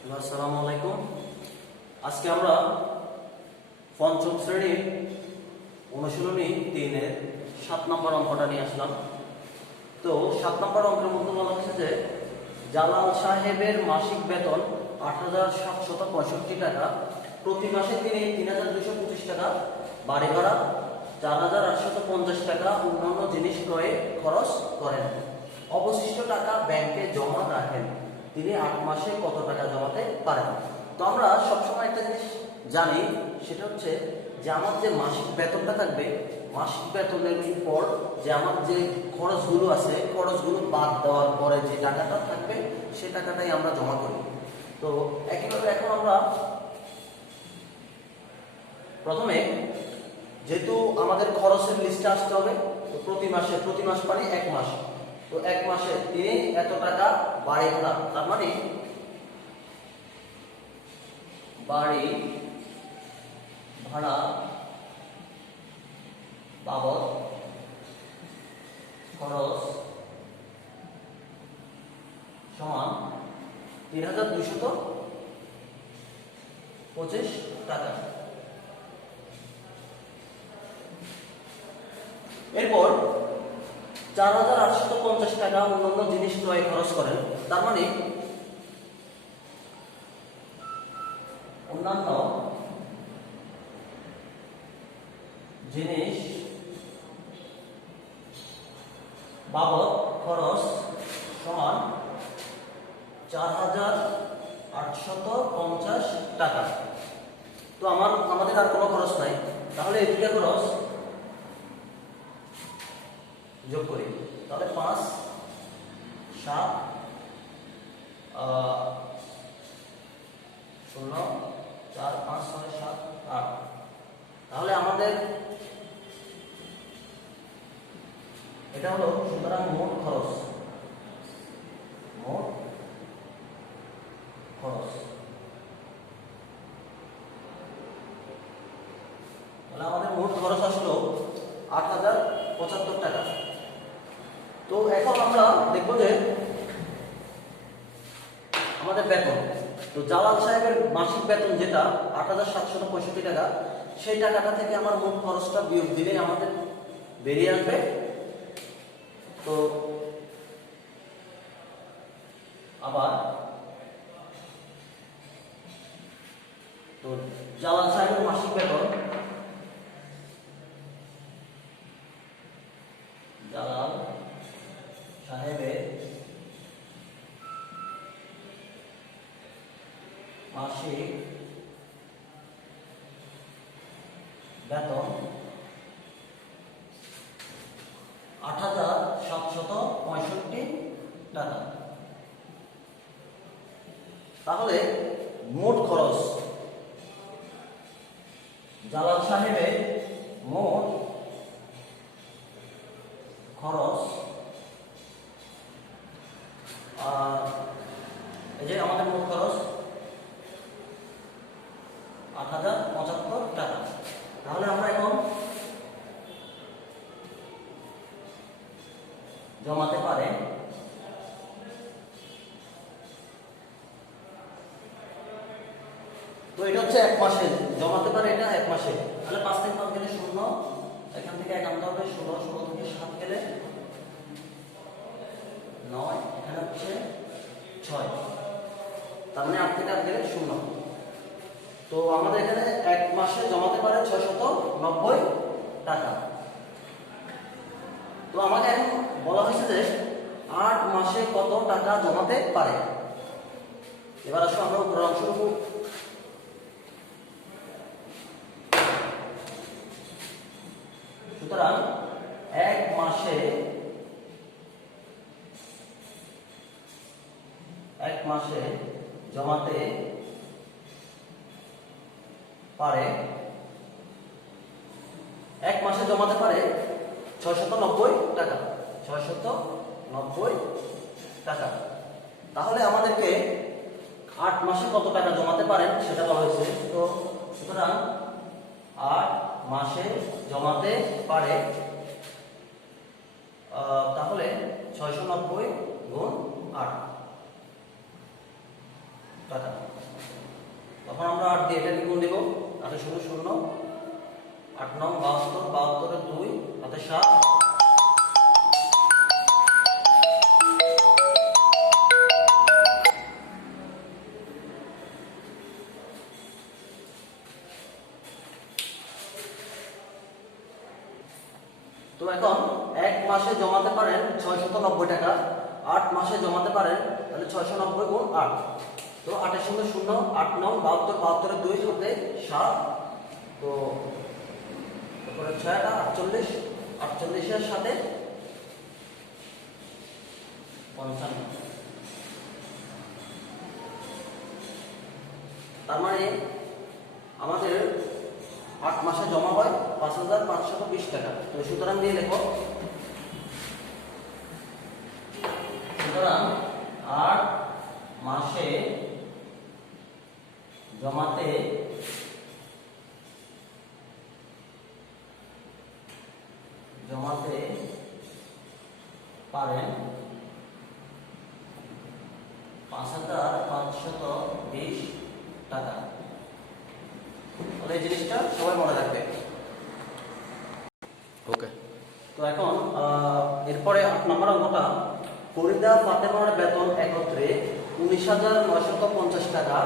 আসসালামু আলাইকুম। আজকে আমরা পঞ্চম শ্রেণীর অনুশীলনী ৩-এর ৭ নম্বর অঙ্কটা নিয়ে আসলাম। তো ৭ নম্বর অঙ্কের মধ্যে বলা হয়েছে যে জালাল সাহেবের মাসিক বেতন ৮,৭৬৫ টাকা, প্রতি মাসে তিনি ৩,২২৫ টাকা বাড়ি ভাড়া, ৪,৮৫০ টাকা অন্যান্য জিনিস ক্রয়ে খরচ করেন। অবশিষ্ট টাকা ব্যাংকে জমা রাখেন। তিনি ৮ মাসে কত টাকা জমাতে পারেন? তো আমরা সবসময় একটা জিনিস জানি, সেটা হচ্ছে যে আমার যে মাসিক বেতনটা থাকবে, মাসিক বেতনের উপর যে আমার যে খরচগুলো আছে, খরচগুলো বাদ দেওয়ার পরে যে টাকাটা থাকবে সে টাকাটাই আমরা জমা করি। তো একইভাবে এখন আমরা প্রথমে যেহেতু আমাদের খরচের লিস্টে আসতে হবে, তো প্রতি মাস মানে ১ মাস। তো ১ মাসে তিনি এত টাকা বাড়ি ভাড়া, তার মানে বাড়ি ভাড়া বাবদ খরচ সমান ৩,২২৫ টাকা। এরপর ৪,৮৫০ টাকা অন্যান্য জিনিস ক্রয়ে খরচ করেন, তার মানে অন্যান্য জিনিস বাবদ খরচ সমান ৪,৮৫০ টাকা। তো আমাদের আর কোনো খরচ নাই, তাহলে এই দুটো খরচ যোগ করি, তাহলে ৫, ৭, ০, ৪, ৫, ৬, ৭, ৮। তাহলে আমাদের এটা হলো সুতরাং মোট খরচ। তাহলে আমাদের মোট খরচ আসলো ৮,০৭৫ টাকা। তো এখন আমরা দেখবো যে আমাদের বেতন, তো জালাল সাহেবের মাসিক বেতন যেটা ৮,৭৬৫ টাকা, সেই টাকাটা থেকে আমার মোট খরচটা বিয়োগ দিলে আমাদের বেরিয়ে আসবে। তো আবার জালাল সাহেবের মাসিক বেতন, জালাল সাহেবের মাসিক বেতন ৮,৭৬৫ টাকা। তাহলে মোট খরচ, জালাল সাহেবের মোট খরচ, এই যে আমাদের মোট খরচ ৮,০৭৫ টাকা। তাহলে আমরা এখন জমাতে পারে তো এটা হচ্ছে ১ মাসে জমাতে পারে, এটা ১ মাসে। তাহলে ৫ থেকে ৫ গেলে ০, এখান থেকে ১ আনতে হবে ১৬, ১৬ থেকে ৭ গেলে ৯, এখানে হচ্ছে ৬, তার মানে ৮ থেকে ৮ গেলে ০। তো আমাদের এখানে ১ মাসে জমাতে পারে ৬৯০ টাকা। তো আমাকে এখন বলা হয়েছে যে ৮ মাসে কত টাকা জমাতে পারে। এবার আসলে আমরা উপরের অংশটুকু সুতরাং ১ মাসে জমাতে পারে ১ মাসে জমাতে পারে ৬৯০ টাকা। ৬৯০ টাকা। তাহলে আমাদেরকে ৮ মাসে কত টাকা জমাতে পারেন সেটা বলা হয়েছে। তো সুতরাং ৮ মাসে জমাতে পারে, তাহলে 690 গুণ 8 টাকা। তখন আমরা 8 দিয়ে এটাকে গুণ দেব, 8 শূন্য শূন্য, 8 9 72, 72 2 হাতে 7। তো এখন এক মাসে জমাতে পারেন 690 টাকা, 8 মাসে জমাতে পারেন, তাহলে 690 গুণ 8। তো 8 শূন্য শূন্য, 8 9 72, 72 2 হাতে 7। তো তারপরে 6 48, 48 এর সাথে 55। তার মানে আমাদের 8 মাসে জমা হয় 5520 টাকা। তো সুতরাং দিয়ে লেখো, সুতরাং 8 মাসে জমাতে পারেন 5520 টাকা। তাহলে এই জিনিসটা সবাই মনে রাখবে। ওকে। তো এখন এরপরে 8 নম্বর অঙ্কটা, ফরিদা ফাতেমার বেতন একত্রে 19,950 টাকা,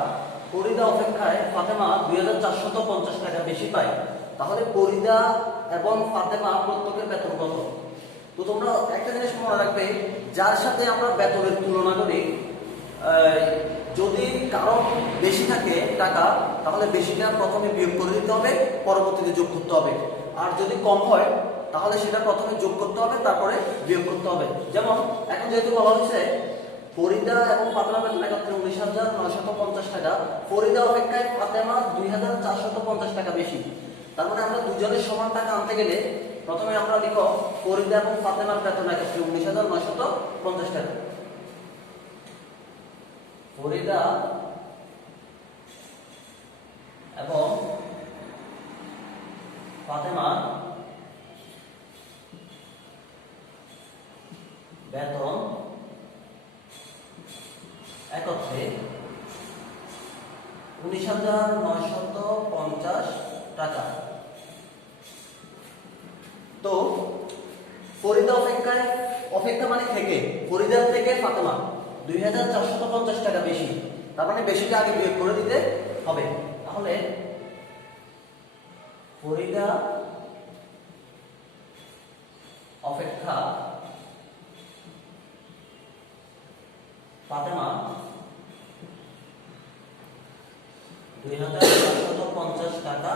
ফরিদা অপেক্ষায় ফাতেমা 2,450 টাকা বেশি পায়, তাহলে ফরিদা এবং ফাতেমা প্রত্যেকের বেতন কত? তো তোমরা একটা জিনিস মনে রাখবে, যার সাথে আমরা বেতনের তুলনা করি, যদি কারো বেশি থাকে টাকা, তাহলে বেশিটা প্রথমে বিয়োগ করে দিতে হবে, পরবর্তীতে যোগ করতে হবে। আর যদি কম হয় তাহলে সেটা প্রথমে যোগ করতে হবে, তারপরে বিয়োগ করতে হবে। যেমন এখন যেহেতু বলা হচ্ছে ফরিদা এবং ফাতেমা বেতন একত্রে 19,950 টাকা, ফরিদা অপেক্ষায় ফাতেমা 2,450 টাকা বেশি। তার মানে আমরা দুজনের সমান টাকা আনতে গেলে প্রথমে আমরা লিখো ফরিদা এবং ফাতেমার বেতন একত্রে 19,950 টাকা। ফরিদা এবং ফাতেমা বেতন একত্রে 19,950 টাকা। তো ফরিদা অপেক্ষা মানে থেকে, ফরিদার থেকে ফাতেমা 2,450 টাকা বেশি, তার মানে বেশিটা আগে বিয়োগ করে দিতে হবে। তাহলে ফরিদা অপেক্ষা ফাতেমা 2,450 টাকা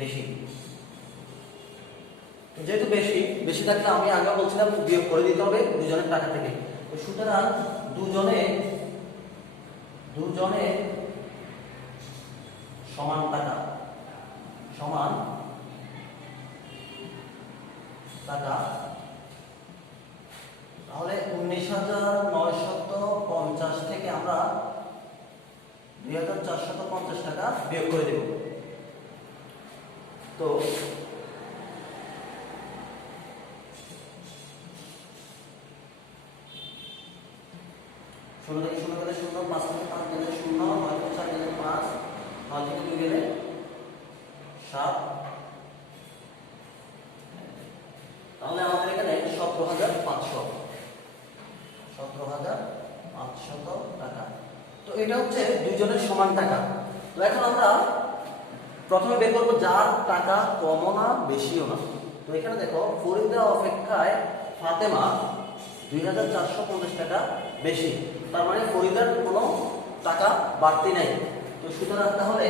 বেশি। যেহেতু বেশি থাকলে আমি আগে বলছিলাম বিয়োগ করে দিতে হবে দুজনের টাকা থেকে। তো সুতরাং দুজনে সমান টাকা, তাহলে 19,950 থেকে আমরা 2,450 টাকা বিয়োগ করে দেব। তো 0 থেকে 0 গেলে 0, 5 থেকে 5 গেলে 0, 9 থেকে 4 গেলে 5, 9 থেকে 2 গেলে 7। তাহলে আমাদের এখানে 17,500 টাকা। তো এটা হচ্ছে দুইজনের সমান টাকা। তো এখন আমরা প্রথমে বের করবো যার টাকা কমও না বেশিও না। তো এখানে দেখো ফরিদা অপেক্ষায় ফাতেমা 2,450 টাকা বেশি, তার মানে ফরিদার কোনো টাকা বাড়তি নাই। তো সুতরাং তাহলে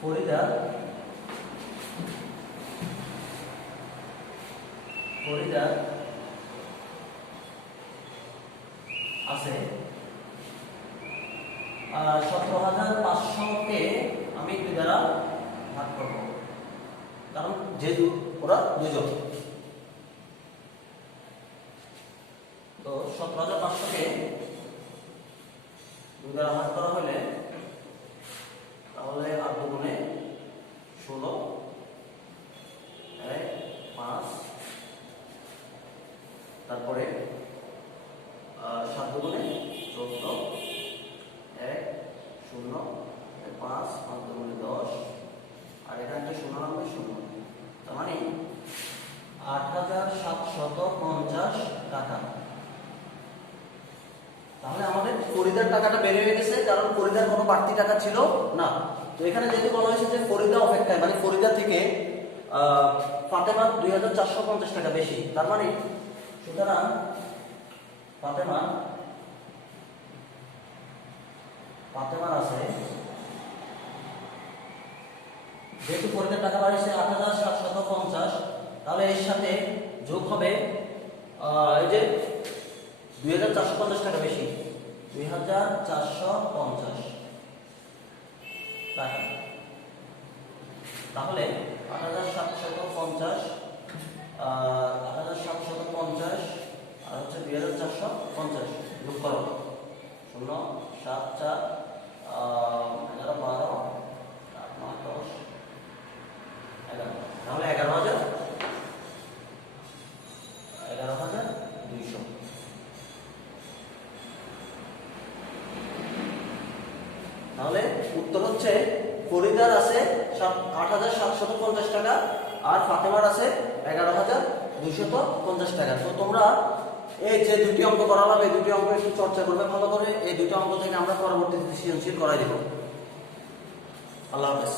ফরিদা আছে 17,500 কে আমি 2 দ্বারা ভাগ করব, কারণ যেহেতু ওরা দুজন। তো 17,500 কে 2 দ্বারা ভাগ করা হলে তাহলে 8 দুগুণে 16, 1 5, তারপরে 7 দুগুণে টাকা। তাহলে আমাদের ফরিদার টাকাটা বেড়ে হয়ে গেছে, কারণ ফরিদার কোনো বাড়তি টাকা ছিল না। তো এখানে যেহেতু বলা হয়েছে যে ফরিদা অপেক্ষায়, মানে ফরিদা থেকে ফাতেমার 2450 টাকা বেশি, তার মানে সুতরাং ফাতেমার আছে, যেহেতু ফরিদার টাকা বাড়িয়েছে 8750, তাহলে এর সাথে যোগ হবে এই যে 2450 টাকা বেশি, 2450 টাকা। তাহলে 8750 8750 আর হচ্ছে 2450 যোগ করো, 0 7 4 11 12 8 9 10 11, তাহলে 11200। তাহলে উত্তর হচ্ছে ফরিদার আছে 8750 টাকা আর ফাতেমার আছে 11250 টাকা। তো তোমরা এই যে দুটি অঙ্ক করালাম, এই দুটি অঙ্ক একটু চর্চা করবে ভালো করে। এই দুটি অঙ্ক থেকে আমরা পরবর্তীতে সৃজনশীল করাই দেব। আল্লাহ হাফেজ।